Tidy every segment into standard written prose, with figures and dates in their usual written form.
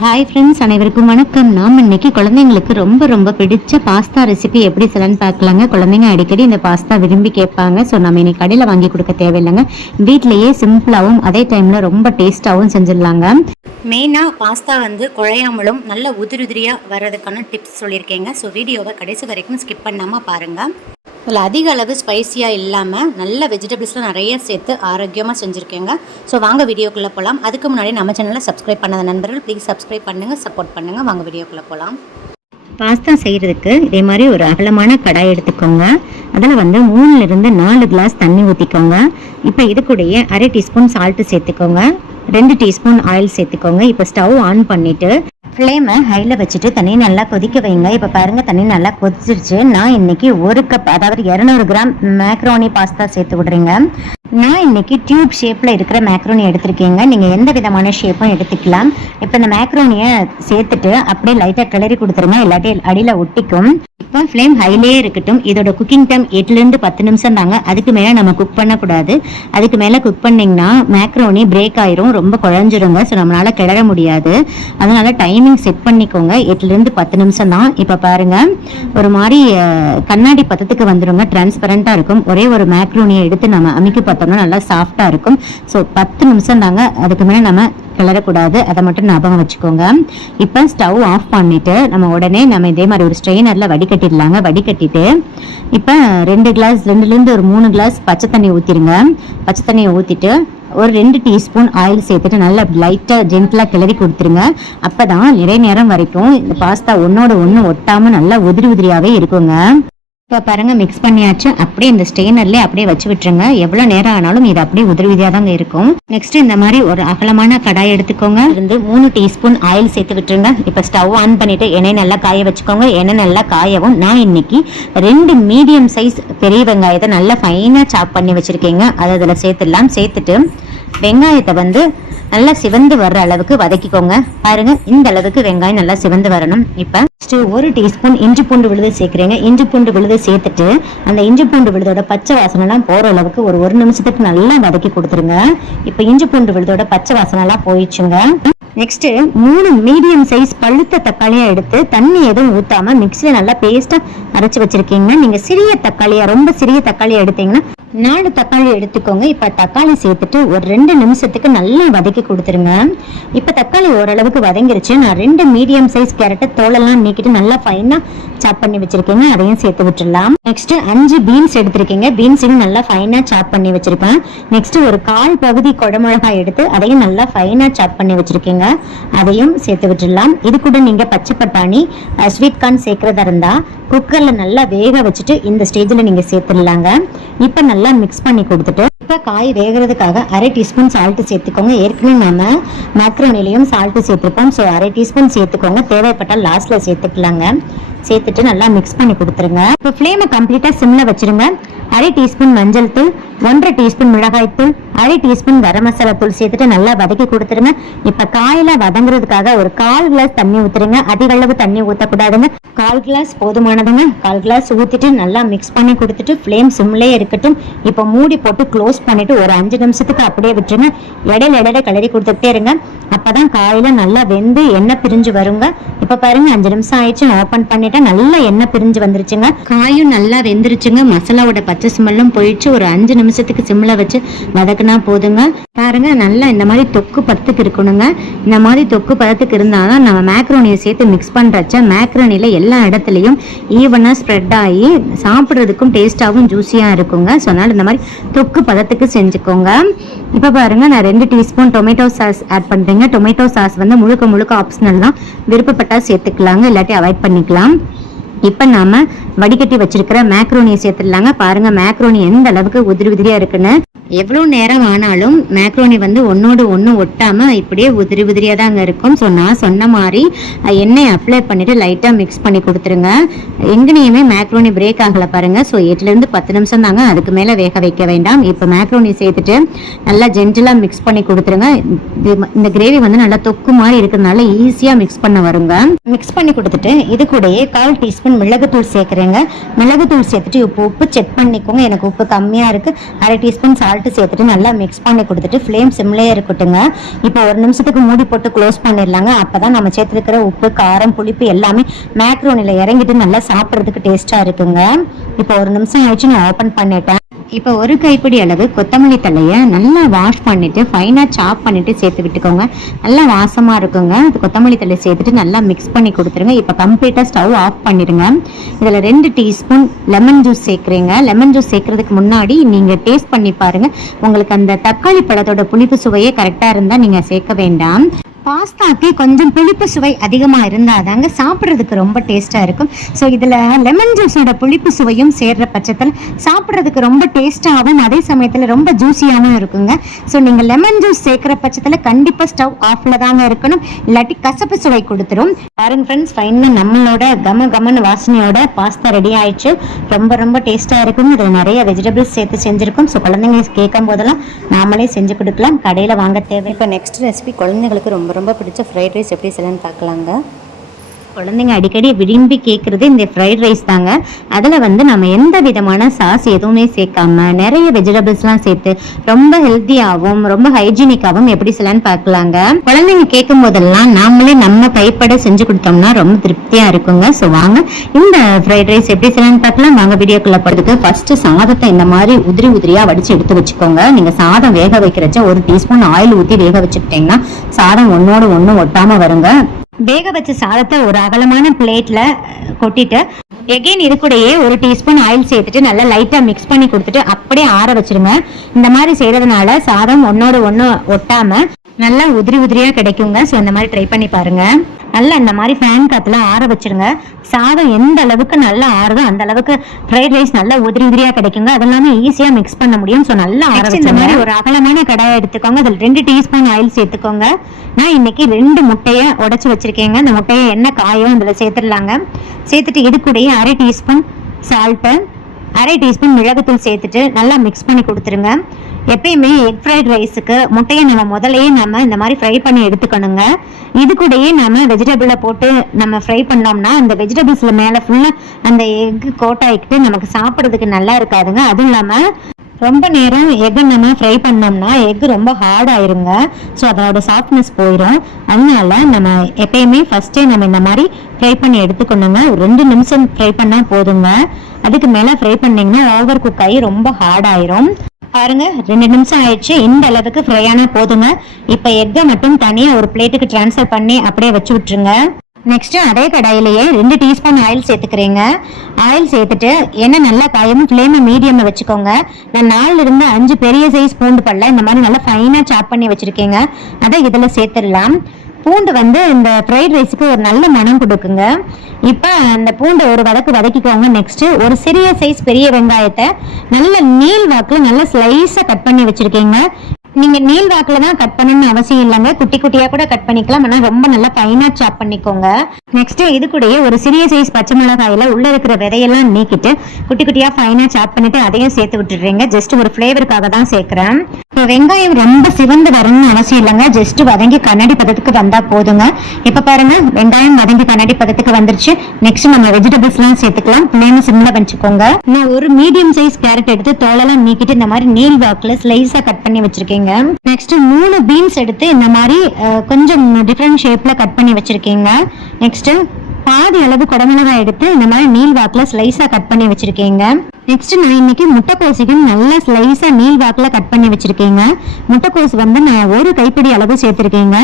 Hi friends, அனைவருக்கும் வணக்கம். நாம் இன்னைக்கு குழந்தைங்களுக்கு ரொம்ப ரொம்ப பிடிச்ச பாஸ்தா ரெசிபி எப்படி செய்யலான்னு பார்க்கலாங்க. குழந்தைங்க அடிக்கடி இந்த பாஸ்தா விரும்பி கேட்பாங்க. ஸோ நம்ம இன்னைக்கு கடையில் வாங்கி கொடுக்க தேவையில்லைங்க, வீட்டிலேயே சிம்பிளாகவும் அதே டைமில் ரொம்ப டேஸ்ட்டாகவும் செஞ்சிடலாங்க. மெயினாக பாஸ்தா குழையாமலும் நல்ல உதிரியாக வர்றதுக்கான டிப்ஸ் சொல்லியிருக்கேங்க. ஸோ வீடியோவை கடைசி வரைக்கும் ஸ்கிப் பண்ணாமல் பாருங்கள். இதில் அதிக அளவு ஸ்பைஸியாக இல்லாமல் நல்ல வெஜிடபிள்ஸ்லாம் நிறைய சேர்த்து ஆரோக்கியமாக செஞ்சுருக்கேங்க. ஸோ வாங்க வீடியோக்குள்ளே போகலாம். அதுக்கு முன்னாடி நம்ம சேனலை சப்ஸ்கிரைப் பண்ணாத நண்பர்கள் ப்ளீஸ் சப்ஸ்கிரைப் பண்ணுங்கள், சப்போர்ட் பண்ணுங்கள். வாங்க வீடியோக்குள்ளே போகலாம். பாஸ்தா செய்கிறதுக்கு இதே மாதிரி ஒரு அகலமான கடாய் எடுத்துக்கோங்க. அதில் 3லிருந்து 4 கிளாஸ் தண்ணி ஊற்றிக்கோங்க. இப்போ இது கூடயே அரை டீஸ்பூன் சால்ட்டு சேர்த்துக்கோங்க, 2 டீஸ்பூன் ஆயில் சேர்த்துக்கோங்க. இப்போ ஸ்டவ் ஆன் பண்ணிவிட்டு ஃப்ளேமை ஹையில் வச்சுட்டு தண்ணியை நல்லா கொதிக்க வைங்க. இப்போ பாருங்கள், தண்ணி நல்லா கொதிச்சிருச்சு. நான் இன்றைக்கி 1 கப், அதாவது 200 கிராம் மேக்ரோனி பாஸ்தா சேர்த்து விடுறீங்க. நான் இன்றைக்கி டியூப் ஷேப்பில் இருக்கிற மேக்ரோனி எடுத்திருக்கீங்க. நீங்கள் எந்த விதமான ஷேப்பும் எடுத்துக்கலாம். இப்போ இந்த மேக்ரோனியை சேர்த்துட்டு அப்படியே லைட்டாக கிளறி கொடுத்துருங்க, இல்லாட்டி அடியில் ஒட்டிக்கும். இப்போ ஃப்ளேம் ஹைலே இருக்கட்டும். இதோட குக்கிங் டைம் 8லேருந்து 10 நிமிஷம் தாங்க. அதுக்கு மேலே நம்ம குக் பண்ணக்கூடாது. அதுக்கு மேலே குக் பண்ணிங்கன்னா மேக்ரோனி பிரேக் ஆயிரும், ரொம்ப குழஞ்சிருங்க. ஸோ நம்மளால் கிளற முடியாது. அதனால டைமிங் செட் பண்ணிக்கோங்க, 8லேருந்து 10 நிமிஷம் தான். இப்போ பாருங்கள், ஒரு மாதிரி கண்ணாடி பதத்துக்கு வந்துடுங்க, டிரான்ஸ்பரண்ட்டாக இருக்கும். ஒரே ஒரு மேக்ரோனியை எடுத்து நம்ம அமைக்க பார்த்தோம்னா நல்லா சாஃப்டாக இருக்கும். ஸோ 10 நிமிஷம் தாங்க, அதுக்கு மேலே நம்ம கிளறக்கூடாது. அதை மட்டும் ஞாபகம் வச்சுக்கோங்க. இப்போ ஸ்டவ் ஆஃப் பண்ணிவிட்டு உடனே இதே மாதிரி ஒரு ஸ்ட்ரெயினரில் வடிகட்டிடலாங்க. வடிகட்டிட்டு இப்போ 2லேருந்து ஒரு 3 கிளாஸ் பச்சை தண்ணி ஊற்றிடுங்க. பச்சை தண்ணியை ஊற்றிட்டு ஒரு 2 டீஸ்பூன் ஆயில் சேர்த்துட்டு நல்லா லைட்டாக ஜென்டலாக கிளறி கொடுத்துருங்க. அப்போ தான் நிறைய நேரம் வரைக்கும் இந்த பாஸ்தா ஒன்றோட ஒன்று ஒட்டாமல் நல்லா உதிரியாகவே இருக்குங்க. இப்போ பாருங்கள், மிக்ஸ் பண்ணியாச்சு. அப்படியே இந்த ஸ்டெயினர்லேயே அப்படியே வச்சு விட்டுருங்க. எவ்வளோ நேரம் ஆனாலும் இது அப்படியே உதிரியாக தாங்க இருக்கும். நெக்ஸ்ட் இந்த மாதிரி ஒரு அகலமான கடாய் எடுத்துக்கோங்க. 3 டீஸ்பூன் ஆயில் சேர்த்து விட்டுருங்க. இப்போ ஸ்டவ் ஆன் பண்ணிவிட்டு எண்ணெய் நல்லா காய வச்சுக்கோங்க. எண்ணெய் நல்லா காயவும் நான் இன்னைக்கு 2 மீடியம் சைஸ் பெரிய வெங்காயத்தை நல்லா ஃபைனாக சாப் பண்ணி வச்சுருக்கீங்க. அதை அதில் சேர்த்துடலாம். சேர்த்துட்டு வெங்காயத்தை நல்லா சிவந்து வர்ற அளவுக்கு வதக்கிக்கோங்க. பாருங்க, இந்த அளவுக்கு வெங்காயம் நல்லா சிவந்து வரணும். இப்போ 1 டீஸ்பூன் இஞ்சி பூண்டு விழுது சேர்க்குறீங்க. இஞ்சி பூண்டு விழுது சேர்த்துட்டு அந்த இஞ்சி பூண்டு விழுதோட பச்சை வாசனைலாம் போகிற அளவுக்கு ஒரு நிமிஷத்துக்கு நல்லா வதக்கி கொடுத்துருங்க. இப்போ இஞ்சி பூண்டு விழுதோட பச்சை வாசனைலாம் போயிடுச்சுங்க. நெக்ஸ்ட் 3 மீடியம் சைஸ் பழுத்த தக்காளியாக எடுத்து தண்ணி எதுவும் ஊற்றாமல் மிக்சியில் நல்லா பேஸ்ட்டாக அரைச்சி வச்சுருக்கீங்க. நீங்கள் சிறிய தக்காளியாக, ரொம்ப சிறிய தக்காளியாக எடுத்தீங்கன்னா 4 தக்காளி எடுத்துக்கோங்க. இப்போ தக்காளி சேர்த்துட்டு ஒரு 2 நிமிஷத்துக்கு நல்லா வதக்கி கொடுத்துருங்க. இப்போ தக்காளி ஓரளவுக்கு வதங்கிருச்சு. நான் 2 மீடியம் சைஸ் கேரட்டை தோலெல்லாம் நீக்கிட்டு நல்லா ஃபைனாக சாப் பண்ணி வச்சிருக்கேங்க. அதையும் சேர்த்து விட்டுடலாம். நெக்ஸ்ட் 5 பீன்ஸ் எடுத்திருக்கீங்க. பீன்ஸையும் நல்லா ஃபைனாக சாப் பண்ணி வச்சிருக்கேன். நெக்ஸ்ட் ஒரு 1/4 பகுதி குடமிளகாய் எடுத்து அதையும் நல்லா ஃபைனாக சாப் பண்ணி வச்சிருக்கீங்க. அதையும் சேர்த்து விட்டுடலாம். இது கூட நீங்கள் பச்சை பட்டாணி, ஸ்வீட் கார்ன் சேர்க்குறதா இருந்தால் குக்கரில் நல்லா வேக வச்சுட்டு இந்த ஸ்டேஜில் நீங்கள் சேர்த்துடலாங்க. இப்போ நல்லா மிக்ஸ் பண்ணி கொடுத்துட்டு இப்போ காய் வேகிறதுக்காக அரை டீஸ்பூன் சால்ட்டு சேர்த்துக்கோங்க. ஏற்கனவே நம்ம மேக்ரோனிலையும் சால்ட்டு சேர்த்துருப்போம். ஸோ அரை டீஸ்பூன் சேர்த்துக்கோங்க. தேவைப்பட்டால் லாஸ்ட்டில் சேர்த்துக்கலாங்க. சேர்த்துட்டு நல்லா மிக்ஸ் பண்ணி கொடுத்துருங்க. இப்போ ஃப்ளேமை கம்ப்ளீட்டாக சிம்மில் வச்சுருங்க. அரை டீஸ்பூன் மஞ்சள் தூள், 1/2 டீஸ்பூன் மிளகாய் தூள், அரை டீஸ்பூன் கரம் மசாலா தூள் சேர்த்துட்டு நல்லா வதக்கி கொடுத்துருங்க. இப்போ காயில வதங்குறதுக்காக ஒரு 1/4 கிளாஸ் தண்ணி ஊற்றுருங்க. அதிக அளவு தண்ணி ஊற்றக்கூடாதுங்க. 1/4 கிளாஸ் போதுமானதுங்க. 1/4 கிளாஸ் ஊற்றிட்டு நல்லா மிக்ஸ் பண்ணி கொடுத்துட்டு ஃப்ளேம் சிம்லேயே இருக்கட்டும். இப்போ மூடி போட்டு க்ளோஸ் பண்ணிட்டு ஒரு 5 நிமிஷத்துக்கு அப்படியே விட்டுருங்க. இடையில கிளறி கொடுத்துட்டே இருங்க. அப்பதான் காயில நல்லா வெந்து எண்ணெய் பிரிஞ்சு வருங்க. இப்போ பாருங்க, 5 நிமிஷம் ஆயிடுச்சு. ஓப்பன் பண்ணிட்டேன், நல்லா எண்ணெய் பிரிஞ்சு வந்துருச்சுங்க. காயும் நல்லா வெந்துருச்சுங்க. மசாலாவோட பச்சை ஸ்மெல்லும் போயிடுச்சு. ஒரு 5 நிமிஷத்துக்கு சிம்மில் வச்சு வதக்குனா போதுங்க. பாருங்க, நல்லா இந்த மாதிரி தொக்கு பதத்துக்கு இருக்கணுங்க. இந்த மாதிரி தொக்கு பதத்துக்கு இருந்தாலும் நம்ம மேக்ரோனியை சேர்த்து மிக்ஸ் பண்ணுறச்ச மேக்ரோனியில் எல்லா இடத்துலையும் ஈவனாக ஸ்ப்ரெட் ஆகி சாப்பிட்றதுக்கும் டேஸ்ட்டாகவும் ஜூஸியாக இருக்குங்க. ஸோ அதனால் இந்த மாதிரி தொக்கு பதத்துக்கு செஞ்சுக்கோங்க. இப்போ பாருங்கள், நான் 2 டீஸ்பூன் டொமேட்டோ சாஸ் ஆட் பண்ணுறேங்க. டொமேட்டோ சாஸ் முழுக்க ஆப்ஷனல் தான். விருப்பப்பட்டால் சேர்த்துக்கலாங்க, இல்லாட்டி அவாய்ட் பண்ணிக்கலாம். இப்போ நாம வடிகட்டி வச்சிருக்கிற மேக்ரோனியை சேர்த்துடலாங்க. பாருங்க, மேக்ரோனி எந்த அளவுக்கு உதிரியாக இருக்குன்னு. எவ்வளோ நேரம் ஆனாலும் மேக்ரோனி ஒன்னோடு ஒன்று ஒட்டாமல் இப்படியே உதிரியாக தாங்க இருக்கும். ஸோ நான் சொன்ன மாதிரி எண்ணெய் அப்ளை பண்ணிவிட்டு லைட்டாக மிக்ஸ் பண்ணி கொடுத்துருங்க. எங்கேயுமே மேக்ரோனி பிரேக் ஆகலை பாருங்கள். ஸோ 8லேருந்து 10 நிமிஷம் தாங்க, அதுக்கு மேலே வேக வைக்க வேண்டாம். இப்போ மேக்ரோனி சேர்த்துட்டு நல்லா ஜென்டலாக மிக்ஸ் பண்ணி கொடுத்துருங்க. இந்த கிரேவி நல்லா தொக்கு மாதிரி இருக்கிறதுனால ஈஸியாக மிக்ஸ் பண்ண வருங்க. மிக்ஸ் பண்ணி கொடுத்துட்டு இது கூடயே 1/4 டீஸ்பூன் மிளகுத்தூள் சேர்க்குறேங்க. மிளகுத்தூள் சேர்த்துட்டு உப்பு செக் பண்ணிக்கோங்க. எனக்கு உப்பு கம்மியாக இருக்குது. அரை டீஸ்பூன் சால்ட் சால்ட் சேர்த்துட்டு நல்லா மிக்ஸ் பண்ணி கொடுத்துட்டு ஃப்ளேம் சிம்லேயே இருக்கட்டுங்க. இப்போ 1 நிமிஷத்துக்கு மூடி போட்டு க்ளோஸ் பண்ணிடலாங்க. அப்பதான் நம்ம சேர்த்துருக்கிற உப்பு, காரம், புளிப்பு எல்லாமே மேக்ரோனில இறங்கிட்டு நல்லா சாப்பிட்றதுக்கு டேஸ்டா இருக்குங்க. இப்போ 1 நிமிஷம் ஆயிடுச்சு, நான் ஓப்பன் பண்ணிட்டேன். இப்போ ஒரு கைப்பிடி அளவு கொத்தமல்லி தழையை நல்லா வாஷ் பண்ணிட்டு ஃபைனாக சாப் பண்ணிட்டு சேர்த்து விட்டுக்கோங்க. நல்லா வாசமாக இருக்குங்க. அது கொத்தமல்லி தழை சேர்த்துட்டு நல்லா மிக்ஸ் பண்ணி கொடுத்துருங்க. இப்போ கம்ப்ளீட்டாக ஸ்டவ் ஆஃப் பண்ணிடுங்க. இதில் 2 டீஸ்பூன் லெமன் ஜூஸ் சேர்க்குறீங்க. லெமன் ஜூஸ் சேர்க்கறதுக்கு முன்னாடி நீங்கள் டேஸ்ட் பண்ணி பாருங்கள். உங்களுக்கு அந்த தக்காளி பழத்தோட புளிப்பு சுவையே கரெக்டாக இருந்தால் நீங்கள் சேர்க்க வேண்டாம். பாஸ்தாக்கு கொஞ்சம் புளிப்பு சுவை அதிகமாக இருந்தால் தாங்க சாப்பிட்றதுக்கு ரொம்ப டேஸ்ட்டாக இருக்கும். ஸோ இதில் லெமன் ஜூஸோட புளிப்பு சுவையும் சேர்ற பட்சத்தில் சாப்பிட்றதுக்கு ரொம்ப டேஸ்ட்டாகவும் அதே சமயத்தில் ரொம்ப ஜூஸியாகவும் இருக்குங்க. ஸோ நீங்கள் லெமன் ஜூஸ் சேர்க்குற பட்சத்தில் கண்டிப்பாக ஸ்டவ் ஆஃபில் தாங்க இருக்கணும், இல்லாட்டி கசப்பு சுவை கொடுத்துரும். பாருங்க ஃப்ரெண்ட்ஸ், ஃபைனாக நம்மளோட கமன்னு வாசனையோட பாஸ்தா ரெடி ஆயிடுச்சு. ரொம்ப ரொம்ப டேஸ்ட்டாக இருக்கும். இதில் நிறைய வெஜிடபிள்ஸ் சேர்த்து செஞ்சுருக்கோம். ஸோ குழந்தைங்க கேட்கும் போதெல்லாம் நாமளே செஞ்சு கொடுக்கலாம், கடையில் வாங்க தேவை. இப்போ நெக்ஸ்ட் ரெசிபி குழந்தைங்களுக்கு ரொம்ப ரொம்ப பிடிச்ச ஃப்ரைட் ரைஸ் எப்படி செய்யலாம்னு பார்க்கலாங்க. குழந்தைங்க அடிக்கடி விரும்பி கேட்குறது இந்த ஃப்ரைட் ரைஸ் தாங்க. அதில் வந்து நம்ம எந்த விதமான சாஸ் எதுவுமே சேர்க்காம நிறைய வெஜிடபிள்ஸ்லாம் சேர்த்து ரொம்ப ஹெல்த்தியாகவும் ரொம்ப ஹைஜீனிக்காகவும் எப்படி செய்யலாம்னு பார்க்கலாங்க. குழந்தைங்க கேட்கும் போதெல்லாம் நாமளே நம்ம கைப்பட செஞ்சு கொடுத்தோம்னா ரொம்ப திருப்தியாக இருக்குங்க. ஸோ வாங்க இந்த ஃப்ரைட் ரைஸ் எப்படி செய்யலாம்னு பார்க்கலாம். வாங்க வீடியோக்குள்ள போகிறதுக்கு ஃபர்ஸ்ட் சாதத்தை இந்த மாதிரி உதிரியாக வடித்து எடுத்து வச்சுக்கோங்க. நீங்கள் சாதம் வேக வைக்கிறச்ச 1 டீஸ்பூன் ஆயில் ஊற்றி வேக வச்சுக்கிட்டிங்கன்னா சாதம் ஒன்னோடு ஒன்று ஒட்டாமல் வருங்க. வேக வச்ச சாதத்தை ஒரு அகலமான பிளேட்ல கொட்டிட்டு எகைன் இது கூடயே 1 டீஸ்பூன் ஆயில் சேர்த்துட்டு நல்லா லைட்டா மிக்ஸ் பண்ணி கொடுத்துட்டு அப்படியே ஆற வச்சிருங்க. இந்த மாதிரி செய்யறதுனால சாதம் ஒன்னோட ஒன்று ஒட்டாம நல்லா உதிரியா கிடைக்குங்க. ஸோ இந்த மாதிரி ட்ரை பண்ணி பாருங்க. நல்லா இந்த மாதிரி ஃபேன் காத்துல ஆற வச்சிருங்க. சாதம் எந்த அளவுக்கு நல்லா ஆறுதோ அந்த அளவுக்கு ஃப்ரைட் ரைஸ் நல்லா உதிரியா கிடைக்குங்க. அது எல்லாமே ஈஸியா மிக்ஸ் பண்ண முடியும். ஸோ நல்லா ஆற வச்சு இந்த மாதிரி ஒரு அகலமான கடாயை எடுத்துக்கோங்க. அதில் 2 டீஸ்பூன் ஆயில் சேர்த்துக்கோங்க. நான் இன்னைக்கு 2 முட்டையை உடைச்சு வச்சிருக்கேங்க. அந்த முட்டையை என்ன காயும் இதில் சேர்த்துடலாங்க. சேர்த்துட்டு இது கூடயே 1/2 டீஸ்பூன் சால்ட்டு, 1/2 டீஸ்பூன் மிளகுத்தூள் சேர்த்துட்டு நல்லா மிக்ஸ் பண்ணி கொடுத்துருங்க. எப்பயுமே எக் ஃப்ரைட் ரைஸுக்கு முட்டையை நம்ம முதலையே நம்ம இந்த மாதிரி ஃப்ரை பண்ணி எடுத்துக்கணுங்க. இது கூடயே நம்ம வெஜிடபிளை போட்டு நம்ம ஃப்ரை பண்ணோம்னா அந்த வெஜிடபிள்ஸ்ல மேலே ஃபுல்லாக அந்த எக் கோட் ஆகிக்கிட்டு நமக்கு சாப்பிட்றதுக்கு நல்லா இருக்காதுங்க. அதுவும் இல்லாமல் ரொம்ப நேரம் எக் நம்ம ஃப்ரை பண்ணோம்னா எக் ரொம்ப ஹார்ட் ஆயிருங்க. ஸோ அதோட சாஃப்ட்னஸ் போயிடும். அதனால நம்ம எப்பயுமே ஃபர்ஸ்டே நம்ம இந்த மாதிரி ஃப்ரை பண்ணி எடுத்துக்கணுங்க. 2 நிமிஷம் ஃப்ரை பண்ணால் போதுங்க. அதுக்கு மேலே ஃப்ரை பண்ணிங்கன்னா ஓவர் குக் ஆகி ரொம்ப ஹார்ட் ஆயிரும். பாருங்க 2 நிமிஷம் ஆயிடுச்சு. இந்த அளவுக்கு ஃப்ரை ஆனா போதுங்க. இப்போ எக்கை மட்டும் தனியாக ஒரு பிளேட்டுக்கு டிரான்ஸ்ஃபர் பண்ணி அப்படியே வச்சு விட்டுருங்க. நெக்ஸ்ட் அதே கடாயிலேயே 2 டீஸ்பூன் ஆயில் சேர்த்துக்கிறேங்க. ஆயில் சேர்த்துட்டு எண்ணெய் நல்லா காயமும் ஃப்ளேமை மீடியமில் வச்சுக்கோங்க. நான் 4-5 பெரிய சைஸ் பூண்டு பல்ல இந்த மாதிரி நல்லா ஃபைனாக சாப் பண்ணி வச்சுருக்கேங்க. அதை இதில் சேர்த்துடலாம். பூண்டு வந்து இந்த ஃப்ரைட் ரைஸுக்கு ஒரு நல்ல மனம் கொடுக்குங்க. இப்போ அந்த பூண்டை ஒரு வதக்கிக்கோங்க. நெக்ஸ்ட் ஒரு சிறிய சைஸ் பெரிய வெங்காயத்தை நல்ல நீள் வாக்கில் நல்ல ஸ்லைஸாக கட் பண்ணி வச்சுருக்கீங்க. நீங்க நீள் வாக்குல தான் கட் பண்ணணும்னு அவசியம் இல்லைங்க, குட்டி குட்டியா கூட கட் பண்ணிக்கலாம். ஆனால் ரொம்ப நல்லா ஃபைனா சாப் பண்ணிக்கோங்க. நெக்ஸ்ட் இது கூடயே ஒரு சிறிய சைஸ் பச்சை மிளகாயில உள்ள இருக்கிற விதையெல்லாம் நீக்கிட்டு குட்டி குட்டியா ஃபைனா சாப் பண்ணிட்டு அதையும் சேர்த்து விட்டுடுறீங்க. ஜஸ்ட் ஒரு ஃபிளேவருக்காக தான் சேர்க்கிறேன். இப்போ வெங்காயம் ரொம்ப சிவந்து வரணும்னு அவசியம் இல்லைங்க, ஜஸ்ட் வதங்கி கண்ணாடி பதத்துக்கு வந்தா போதுங்க. இப்ப பாருங்க வெங்காயம் வதங்கி கண்ணாடி பதத்துக்கு வந்துருச்சு. நெக்ஸ்ட் நம்ம வெஜிடபிள்ஸ் எல்லாம் சேர்த்துக்கலாம். ஃப்ளேம் சிம்ல வச்சுக்கோங்க. நான் ஒரு மீடியம் சைஸ் கேரட் எடுத்து தோலெல்லாம் நீக்கிட்டு இந்த மாதிரி நீள் வாக்குல ஸ்லைஸா கட் பண்ணி வச்சிருக்கேங்க. நெக்ஸ்ட் 3 பீன்ஸ் எடுத்து இந்த மாதிரி கொஞ்சம் டிஃபரெண்ட் ஷேப்ல கட் பண்ணி வச்சிருக்கீங்க. நெக்ஸ்ட் பாதி அளவு குடமிளகாய் எடுத்து இந்த மாதிரி நீள் வாக்குல ஸ்லைஸா கட் பண்ணி வச்சிருக்கீங்க. நெக்ஸ்ட் நான் இன்னைக்கு முட்டைக்கோஸையும் நல்லா ஸ்லைஸா நீள் வாக்குல கட் பண்ணி வச்சிருக்கீங்க. முட்டைக்கோஸ் வந்து நான் 1 கைப்பிடி அளவு சேர்த்திருக்கீங்க.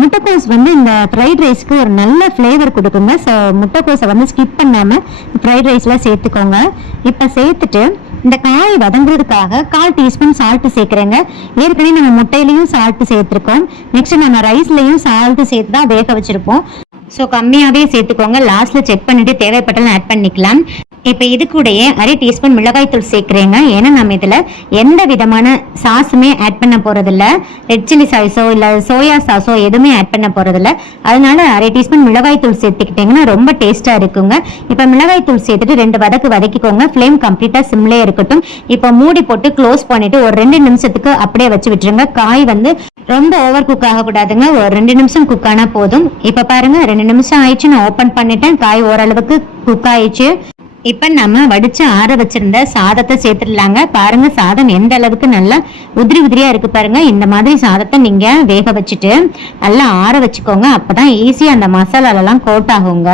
முட்டைக்கோஸ் வந்து இந்த ஃப்ரைட் ரைஸ்க்கு ஒரு நல்ல ஃப்ளேவர் கொடுக்குங்க. ஸோ முட்டைக்கோஸை வந்து ஸ்கிப் பண்ணாம ஃப்ரைட் ரைஸ்ல சேர்த்துக்கோங்க. இப்போ சேர்த்துட்டு இந்த காய் வதங்குறதுக்காக 1/4 டீஸ்பூன் சால்ட் சேர்க்குறேங்க. ஏற்கனவே நம்ம முட்டையிலையும் சால்ட் சேர்த்துருக்கோம். நெக்ஸ்ட் நம்ம ரைஸ்லையும் சால்ட் சேர்த்து தான் வேக வச்சிருப்போம். ஸோ கம்மியாகவே சேர்த்துக்கோங்க. லாஸ்ட்டில் செக் பண்ணிவிட்டு தேவைப்பட்டாலும் ஆட் பண்ணிக்கலாம். இப்போ இது கூடயே 1/2 டீஸ்பூன் மிளகாய் தூள் சேர்க்குறேங்க. ஏன்னா நம்ம இதில் எந்த விதமான சாஸுமே ஆட் பண்ண போகிறதில்ல. ரெட் சில்லி சாஸோ இல்லை சோயா சாஸோ எதுவுமே ஆட் பண்ண போகிறதில்ல. அதனால 1/2 டீஸ்பூன் மிளகாய் தூள் சேர்த்துக்கிட்டிங்கன்னா ரொம்ப டேஸ்ட்டாக இருக்குங்க. இப்போ மிளகாய் தூள் சேர்த்துட்டு 2 வதக்கிக்கோங்க. ஃப்ளேம் கம்ப்ளீட்டாக சிம்லேயே இருக்கட்டும். இப்போ மூடி போட்டு க்ளோஸ் பண்ணிவிட்டு ஒரு 2 நிமிஷத்துக்கு அப்படியே வச்சு விட்டுருங்க. காய் வந்து ரொம்ப ஓவர் குக் ஆகக்கூடாதுங்க. ஒரு 2 நிமிஷம் குக் ஆனால் போதும். இப்போ பாருங்க 2 நிமிஷம் ஆயிடுச்சு. நான் ஓப்பன் பண்ணிட்டேன். காய் ஓரளவுக்கு குக் ஆயிடுச்சு. இப்போ நம்ம வடிச்சு ஆற வச்சிருந்த சாதத்தை சேர்த்துடலாங்க. பாருங்க சாதம் எந்த அளவுக்கு நல்லா உதிரி உதிரியா இருக்கு பாருங்க. இந்த மாதிரி சாதத்தை நீங்க வேக வச்சுட்டு நல்லா ஆற வச்சுக்கோங்க. அப்பதான் ஈஸியா அந்த மசாலாலெல்லாம் கோட் ஆகுங்க.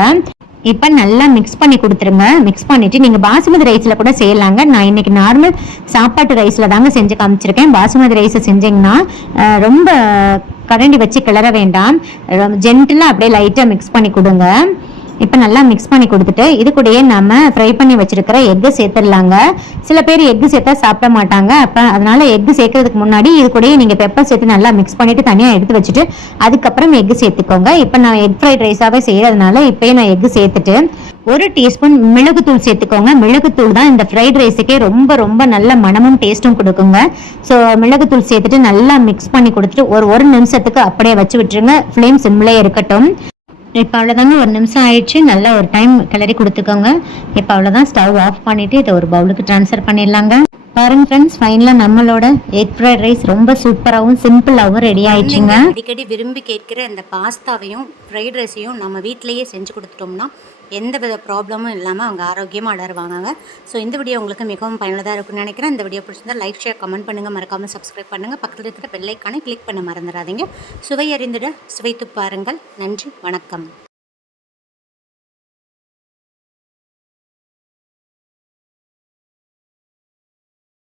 இப்போ நல்லா மிக்ஸ் பண்ணி கொடுத்துருங்க. மிக்ஸ் பண்ணிட்டு நீங்க பாசுமதி ரைஸ்ல கூட செய்யலாங்க. நான் இன்னைக்கு நார்மல் சாப்பாட்டு ரைஸ்ல தாங்க செஞ்சு காமிச்சிருக்கேன். பாசுமதி ரைஸ் செஞ்சீங்கன்னா ரொம்ப கரண்டி வச்சு கிளற வேண்டாம், ஜென்டிலா அப்படியே லைட்டா மிக்ஸ் பண்ணி கொடுங்க. இப்போ நல்லா மிக்ஸ் பண்ணி கொடுத்துட்டு இது கூடயே நம்ம ஃப்ரை பண்ணி வச்சிருக்கிற எக்கு சேர்த்துடலாங்க. சில பேர் எக்கு சேர்த்தா சாப்பிட மாட்டாங்க. அப்போ அதனால எக்கு சேர்க்கறதுக்கு முன்னாடி இது கூடயே நீங்கள் பெப்பர் சேர்த்து நல்லா மிக்ஸ் பண்ணிட்டு தனியாக எடுத்து வச்சுட்டு அதுக்கப்புறம் எக்கு சேர்த்துக்கோங்க. இப்போ நான் எக் ஃப்ரைட் ரைஸாகவே செய்யறதுனால இப்போயே நான் எக்கு சேர்த்துட்டு 1 டீஸ்பூன் மிளகுத்தூள் சேர்த்துக்கோங்க. மிளகுத்தூள் தான் இந்த ஃப்ரைட் ரைஸுக்கே ரொம்ப ரொம்ப நல்ல மனமும் டேஸ்ட்டும் கொடுக்குங்க. ஸோ மிளகுத்தூள் சேர்த்துட்டு நல்லா மிக்ஸ் பண்ணி கொடுத்துட்டு ஒரு நிமிஷத்துக்கு அப்படியே வச்சு விட்டுருங்க. ஃப்ளேம் சிம்லேயே இருக்கட்டும். இப்போ அவ்வளோதாங்க, 1 நிமிஷம் ஆயிடுச்சு. நல்லா ஒரு டைம் கிளறி கொடுத்துக்கோங்க. இப்போ அவ்வளோதான், ஸ்டவ் ஆஃப் பண்ணிட்டு இதை ஒரு பவுலுக்கு ட்ரான்ஸ்ஃபர் பண்ணிடலாங்க. பாருங்க ஃப்ரெண்ட்ஸ், ஃபைனலாக நம்மளோட எக் ஃப்ரைட் ரைஸ் ரொம்ப சூப்பராகவும் சிம்பிளாகவும் ரெடி ஆயிடுச்சுங்க. அடிக்கடி விரும்பி கேட்குற இந்த பாஸ்தாவையும் ஃப்ரைட் ரைஸையும் நம்ம வீட்டிலேயே செஞ்சு கொடுத்துட்டோம்னா எந்த வித ப்ராப்ளமும் இல்லாமல் அவங்க ஆரோக்கியமாக வளருவாங்க. ஸோ இந்த வீடியோ உங்களுக்கு மிகவும் பயனுள்ளதாக இருக்கும்னு நினைக்கிறேன். இந்த வீடியோ பிடிச்சிருந்தா லைக், ஷேர், கமெண்ட் பண்ணுங்கள். மறக்காமல் சப்ஸ்கிரைப் பண்ணுங்கள். பக்கத்தில் இருக்கிற பெல் ஐக்கானை கிளிக் பண்ண மறந்துடாதீங்க. சுவை அறிந்திட சுவைத்து பாருங்கள். நன்றி, வணக்கம்.